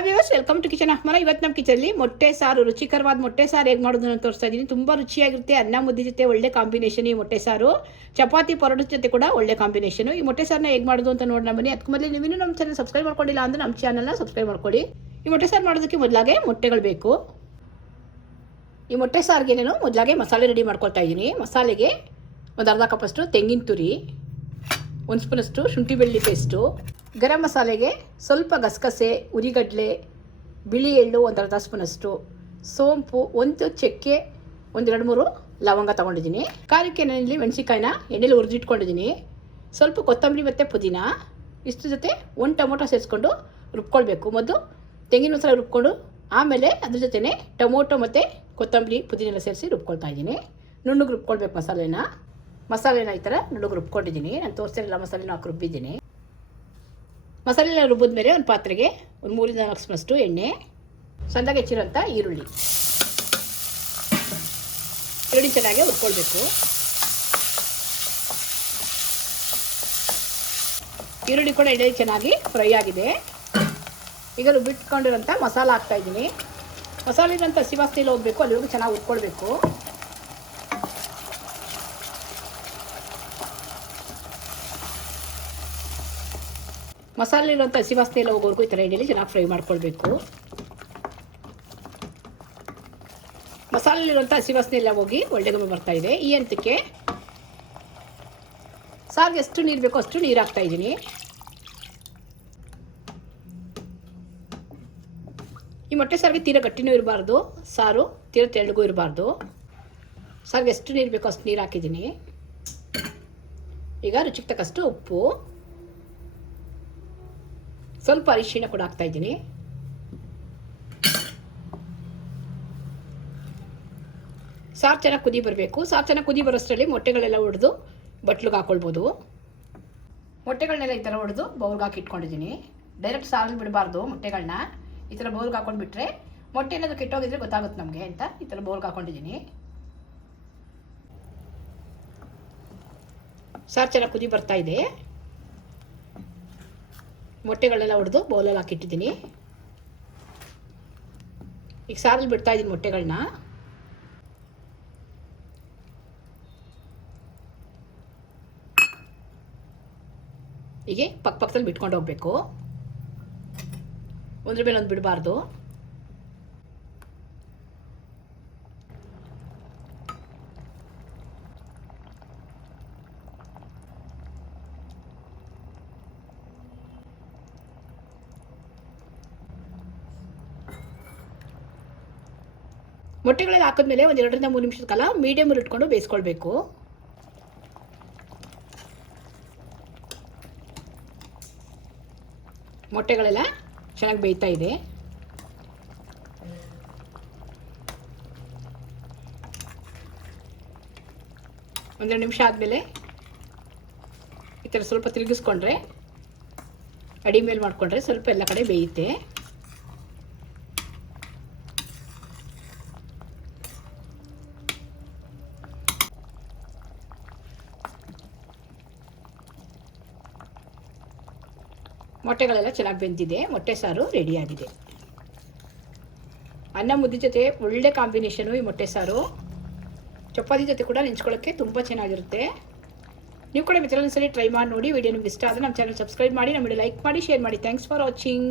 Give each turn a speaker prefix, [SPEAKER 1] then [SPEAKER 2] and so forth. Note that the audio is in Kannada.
[SPEAKER 1] ಹಾಯ್ ವೆಲ್ಕಮ್ ಟು ಕಿಚನ್ ಅಹ್ಮರ ಇವತ್ತು ನಮ್ಮ ಕಿಚನಲ್ಲಿ ಮೊಟ್ಟೆ ಸಾರು, ರುಚಿಕರವಾದ ಮೊಟ್ಟೆ ಸಾರು ಹೇಗೆ ಮಾಡೋದನ್ನು ತೋರಿಸ್ತಾ ಇದ್ದೀನಿ. ತುಂಬ ರುಚಿಯಾಗಿರುತ್ತೆ, ಅನ್ನ ಮುದ್ದೆ ಜೊತೆ ಒಳ್ಳೆ ಕಾಂಬಿನೇಷನ್ ಈ ಮೊಟ್ಟೆ ಸಾರು. ಚಪಾತಿ, ಪರೋಟದ ಜೊತೆ ಕೂಡ ಒಳ್ಳೆ ಕಾಂಬಿನೇಷನು ಈ ಮೊಟ್ಟೆ ಸಾರನ್ನ ಹೇಗೆ ಮಾಡೋದು ಅಂತ ನೋಡೋಣ ಬನ್ನಿ. ಅದಕ್ಕೆ ಮೊದಲು ನೀವು ನಮ್ಮ ಚಾನಲ್ ಸಬ್ಸ್ಕ್ರೈಬ್ ಮಾಡ್ಕೊಂಡಿಲ್ಲ ಅಂದರೆ ನಮ್ಮ ಚಾನಲ್ನ ಸಬ್ಸ್ಕ್ರೈಬ್ ಮಾಡ್ಕೊಳ್ಳಿ. ಈ ಮೊಟ್ಟೆ ಸಾರು ಮಾಡೋದಕ್ಕೆ ಮೊದಲಾಗೆ ಮೊಟ್ಟೆಗಳು ಬೇಕು. ಈ ಮೊಟ್ಟೆ ಸಾರಿಗೆ ನಾನು ಮೊದಲಾಗೆ ಮಸಾಲೆ ರೆಡಿ ಮಾಡ್ಕೊಳ್ತಾ ಇದ್ದೀನಿ. ಮಸಾಲೆಗೆ ಒಂದು ಅರ್ಧ ಕಪ್ಪಷ್ಟು ತೆಂಗಿನ ತುರಿ, ಒಂದು ಸ್ಪೂನಷ್ಟು ಶುಂಠಿ ಬೆಳ್ಳಿ ಪೇಸ್ಟು ಗರಂ ಮಸಾಲೆಗೆ ಸ್ವಲ್ಪ ಗಸಗಸೆ, ಉರಿಗಡಲೆ, ಬಿಳಿ ಎಳ್ಳು ಒಂದು ಸ್ಪೂನಷ್ಟು, ಸೋಂಪು, ಒಂದು ಚಕ್ಕೆ, ಒಂದೆರಡು ಮೂರು ಲವಂಗ ತೊಗೊಂಡಿದ್ದೀನಿ. ಖಾರಕ್ಕೆ ನಾನಿಲ್ಲಿ ಮೆಣಸಿಕಾಯಿನ ಎಣ್ಣೆಲಿ ಹುರಿದಿಟ್ಕೊಂಡಿದ್ದೀನಿ. ಸ್ವಲ್ಪ ಕೊತ್ತಂಬರಿ ಮತ್ತು ಪುದೀನ, ಇಷ್ಟು ಜೊತೆ ಒಂದು ಟೊಮೊಟೊ ಸೇರಿಸ್ಕೊಂಡು ರುಬ್ಕೊಳ್ಬೇಕು. ಮೊದಲು ತೆಂಗಿನ ಮಸಾಲೆ ರುಬ್ಕೊಂಡು ಆಮೇಲೆ ಅದ್ರ ಜೊತೆನೇ ಟೊಮೊಟೊ ಮತ್ತು ಕೊತ್ತಂಬರಿ, ಪುದೀನ ಎಲ್ಲ ಸೇರಿಸಿ ರುಬ್ಕೊಳ್ತಾ ಇದ್ದೀನಿ. ನುಣ್ಣಗೆ ರುಬ್ಕೊಳ್ಬೇಕು ಮಸಾಲೆನ. ಮಸಾಲೆನ ಈ ಥರ ನುಣ್ಣಗೆ ರುಬ್ಕೊಂಡಿದ್ದೀನಿ. ನಾನು ತೋರಿಸಿರಲ್ಲ ಮಸಾಲೆನ ಹಾಕಿ ರುಬ್ಬಿದ್ದೀನಿ. ಮಸಾಲೆನ ರುಬ್ಬಿದ ಮೇಲೆ ಒಂದು ಪಾತ್ರೆಗೆ ಒಂದು ಮೂರಿಂದ ನಾಲ್ಕು ಸ್ಪೂನಷ್ಟು ಎಣ್ಣೆ ಸಣ್ಣಗೆ ಹೆಚ್ಚಿರೋಂಥ ಈರುಳ್ಳಿ. ಈರುಳ್ಳಿ ಚೆನ್ನಾಗಿ ಹುರ್ಕೊಳ್ಬೇಕು. ಈರುಳ್ಳಿ ಕೂಡ ಎಣ್ಣೆ ಚೆನ್ನಾಗಿ ಫ್ರೈ ಆಗಿದೆ. ಈಗ ರುಬ್ಬಿಟ್ಕೊಂಡಿರೋಂಥ ಮಸಾಲ ಹಾಕ್ತಾಯಿದ್ದೀನಿ ಮಸಾಲೆ ಇರೋಂಥ ಹಸಿ ವಾಸನೆ ಹೋಗಬೇಕು, ಅಲ್ಲಿವರೆಗೂ ಚೆನ್ನಾಗಿ ಹುರ್ಕೊಳ್ಬೇಕು. ಮಸಾಲೆ ಇರುವಂಥ ಹಸಿ ವಾಸನೆ ಎಲ್ಲ ಹೋಗೋವರೆಗೂ ಈ ಥರ ಎಣ್ಣೆಲಿ ಚೆನ್ನಾಗಿ ಫ್ರೈ ಮಾಡ್ಕೊಳ್ಬೇಕು. ಮಸಾಲೆಲಿರುವಂಥ ಹಸಿ ವಾಸನೆ ಎಲ್ಲ ಹೋಗಿ ಒಳ್ಳೆ ಗಮ ಬರ್ತಾ ಇದೆ. ಈ ಹಂತಕ್ಕೆ ಸಾರ್ಗೆ ಎಷ್ಟು ನೀರು ಬೇಕೋ ಅಷ್ಟು ನೀರು ಹಾಕ್ತಾ ಇದ್ದೀನಿ. ಈ ಮೊಟ್ಟೆ ಸಾರಿಗೆ ತೀರ ಗಟ್ಟಿನೂ ಇರಬಾರ್ದು, ಸಾರು ತೀರ ತೆಳ್ಳಗೂ ಇರಬಾರ್ದು. ಸಾರಿಗೆ ಎಷ್ಟು ನೀರು ಬೇಕೋ ಅಷ್ಟು ನೀರು ಹಾಕಿದ್ದೀನಿ. ಈಗ ರುಚಿಗೆ ತಕ್ಕಷ್ಟು ಉಪ್ಪು. ಸ್ವಲ್ಪ ಅರಿಶಿಣ ಕೂಡ ಹಾಕ್ತಾ ಇದ್ದೀನಿ. ಸಾರು ಚೆನ್ನಾಗಿ ಕುದಿ ಬರಬೇಕು. ಸಾರು ಚೆನ್ನಾಗಿ ಕುದಿ ಬರೋಷ್ಟರಲ್ಲಿ ಮೊಟ್ಟೆಗಳೆಲ್ಲ ಹೊಡೆದು ಬಟ್ಲಿಗೆ ಹಾಕ್ಕೊಳ್ಬೋದು ಮೊಟ್ಟೆಗಳನ್ನೆಲ್ಲ ಈ ಥರ ಹೊಡೆದು ಬೌಲ್ಗೆ ಹಾಕಿ ಇಟ್ಕೊಂಡಿದ್ದೀನಿ. ಡೈರೆಕ್ಟ್ ಸಾರಲ್ಲಿ ಬಿಡಬಾರ್ದು ಮೊಟ್ಟೆಗಳನ್ನ ಈ ಥರ ಬೌಲ್ಗೆ ಹಾಕೊಂಡು ಬಿಟ್ಟರೆ ಮೊಟ್ಟೆ ಏನಾದರೂ ಕೆಟ್ಟೋಗಿದ್ರೆ ಗೊತ್ತಾಗುತ್ತೆ ನಮಗೆ ಅಂತ ಈ ಥರ ಬೌಲ್ಗೆ ಹಾಕೊಂಡಿದ್ದೀನಿ. ಸಾರು ಚೆನ್ನಾಗಿ ಕುದಿ ಬರ್ತಾ ಇದೆ. ಮೊಟ್ಟೆಗಳೆಲ್ಲ ಹೊಡೆದು ಬೌಲಲ್ಲಿ ಹಾಕಿಟ್ಟಿದ್ದೀನಿ. ಈಗ ಸಾರಲ್ಲಿ ಬಿಡ್ತಾ ಇದ್ದೀನಿ ಮೊಟ್ಟೆಗಳನ್ನ ಹೀಗೆ ಪಕ್ಕ ಪಕ್ಕದಲ್ಲಿ ಬಿಟ್ಕೊಂಡು ಹೋಗಬೇಕು. ಒಂದ್ರ ಮೇಲೆ ಒಂದು ಬಿಡಬಾರ್ದು. ಮೊಟ್ಟೆಗಳೆಲ್ಲ ಹಾಕಿದ್ಮೇಲೆ ಒಂದು ಎರಡರಿಂದ ಮೂರು ನಿಮಿಷದ ಕಾಲ ಮೀಡಿಯಮಲ್ಲಿ ಇಟ್ಕೊಂಡು ಬೇಯಿಸ್ಕೊಳ್ಬೇಕು. ಮೊಟ್ಟೆಗಳೆಲ್ಲ ಚೆನ್ನಾಗಿ ಬೇಯ್ತಾ ಇದೆ. ಒಂದೆರಡು ನಿಮಿಷ ಆದಮೇಲೆ ಈ ಥರ ಸ್ವಲ್ಪ ತಿರುಗಿಸ್ಕೊಂಡ್ರೆ ಅಡಿ ಮೇಲೆ ಮಾಡಿಕೊಂಡ್ರೆ ಸ್ವಲ್ಪ ಎಲ್ಲ ಕಡೆ ಬೇಯುತ್ತೆ. ಮೊಟ್ಟೆಗಳೆಲ್ಲ ಚೆನ್ನಾಗಿ ಬೆಂದಿದೆ. ಮೊಟ್ಟೆ ಸಾರು ರೆಡಿಯಾಗಿದೆ ಅನ್ನ ಮುದ್ದೆ ಜೊತೆ ಒಳ್ಳೆ ಕಾಂಬಿನೇಷನು ಈ ಮೊಟ್ಟೆ ಸಾರು. ಚಪಾತಿ ಜೊತೆ ಕೂಡ ನೆಂಚ್ಕೊಳ್ಳೋಕ್ಕೆ ತುಂಬ ಚೆನ್ನಾಗಿರುತ್ತೆ. ನೀವು ಕೂಡ ಮಿತ್ರೊಂದು ಸರಿ ಟ್ರೈ ಮಾಡಿ ನೋಡಿ. ವಿಡಿಯೋ ನಿಮ್ಗೆ ಇಷ್ಟ ಆದರೆ ನಮ್ಮ ಚಾನಲ್ ಸಬ್ಸ್ಕ್ರೈಬ್ ಮಾಡಿ. ನಮ್ಮ ಲೈಕ್ ಮಾಡಿ ಶೇರ್ ಮಾಡಿ. Thanks for watching